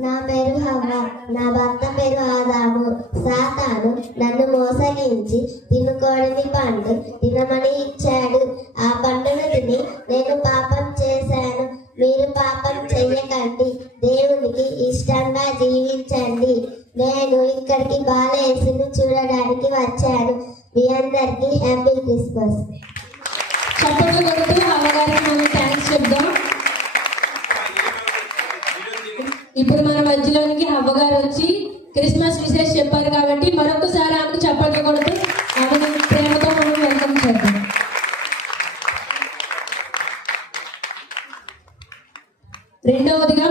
నా పేరు హవ్వ. నా భర్త పేరు ఆదాము. సాతాను నన్ను మోసగించి తినుకోడని పండు తినమని ఇచ్చాడు. ఆ పండును తిని నేను పాపం చేశాను. మీరు పాపం చెయ్యకండి, దేవునికి ఇష్టంగా జీవించండి. నేను ఇక్కడికి బాలయేసుని చూడడానికి వచ్చాను. మీ అందరికీ హ్యాపీ క్రిస్మస్. చప్పట్లు కొడుతూ అమ్మగారికి మనం థ్యాంక్స్ చెప్దాం. ఇప్పుడు మన మధ్యలోనికి అవ్వగారు వచ్చి క్రిస్మస్ విషెస్ చెప్పారు కాబట్టి మరొకసారి ఆమెకు చప్పట్లు కొడుతూ ఆమెను ప్రేమతో మనం వెల్కమ్ చేద్దాం. రెండవదిగా